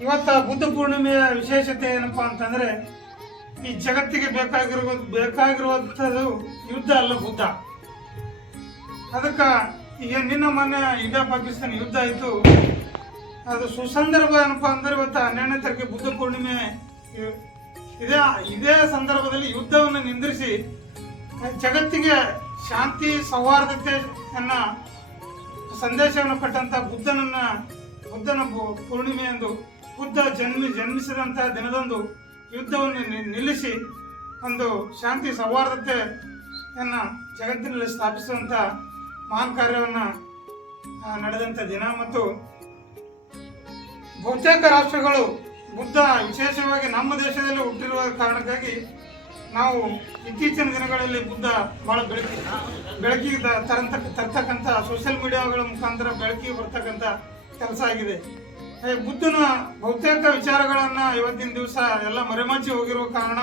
ಇವತ್ತ ಬುದ್ಧ ಪೂರ್ಣಿಮೆಯ ವಿಶೇಷತೆ ಏನಪ್ಪಾ ಅಂತಂದ್ರೆ, ಈ ಜಗತ್ತಿಗೆ ಬೇಕಾಗಿರುವ, ಬೇಕಾಗಿರುವಂಥದ್ದು ಯುದ್ಧ ಅಲ್ಲ ಬುದ್ಧ. ಅದಕ್ಕ ಈಗ ನಿನ್ನ ಮೊನ್ನೆ ಇಂಡಿಯಾ ಪಾಕಿಸ್ತಾನ ಯುದ್ಧ ಆಯಿತು. ಅದು ಸುಸಂದರ್ಭ ಏನಪ್ಪಾ ಅಂದ್ರೆ ಇವತ್ತು ಹನ್ನೆರಡನೇ ತಾರೀಕು ಬುದ್ಧ ಪೂರ್ಣಿಮೆ ಇದೇ. ಇದೇ ಸಂದರ್ಭದಲ್ಲಿ ಯುದ್ಧವನ್ನು ನಿಂದ್ರಿಸಿ, ಜಗತ್ತಿಗೆ ಶಾಂತಿ ಸೌಹಾರ್ದತೆಯನ್ನ ಸಂದೇಶವನ್ನು ಕೊಟ್ಟಂತ ಬುದ್ಧನನ್ನ, ಬುದ್ಧನ ಪೂರ್ಣಿಮೆ ಎಂದು ಬುದ್ಧ ಜನ್ಮಿ ಜನ್ಮಿಸಿದಂತಹ ದಿನದಂದು ಯುದ್ಧವನ್ನು ನಿಲ್ಲಿಸಿ ಒಂದು ಶಾಂತಿ ಸೌಹಾರ್ದತೆಯನ್ನ ಜಗತ್ತಿನಲ್ಲಿ ಸ್ಥಾಪಿಸುವಂಥ ಮಹಾನ್ ಕಾರ್ಯವನ್ನ ನಡೆದಂಥ ದಿನ. ಮತ್ತು ಬಹುತೇಕ ರಾಷ್ಟ್ರಗಳು ಬುದ್ಧ ವಿಶೇಷವಾಗಿ ನಮ್ಮ ದೇಶದಲ್ಲಿ ಹುಟ್ಟಿರುವ ಕಾರಣಕ್ಕಾಗಿ ನಾವು ಇತ್ತೀಚಿನ ದಿನಗಳಲ್ಲಿ ಬುದ್ಧ ಬಹಳ ಬೆಳಕಿ, ಬೆಳಕಿಗೆ ತರಂತ, ತರ್ತಕ್ಕಂಥ ಸೋಷಿಯಲ್ ಮೀಡಿಯಾಗಳ ಮುಖಾಂತರ ಬೆಳಕಿಗೆ ಬರ್ತಕ್ಕಂಥ ಕೆಲಸ ಆಗಿದೆ. ಬುದ್ಧನ ಬಹುತೇಕ ವಿಚಾರಗಳನ್ನ ಇವತ್ತಿನ ದಿವಸ ಎಲ್ಲ ಮರೆಮಾಚಿ ಹೋಗಿರುವ ಕಾರಣ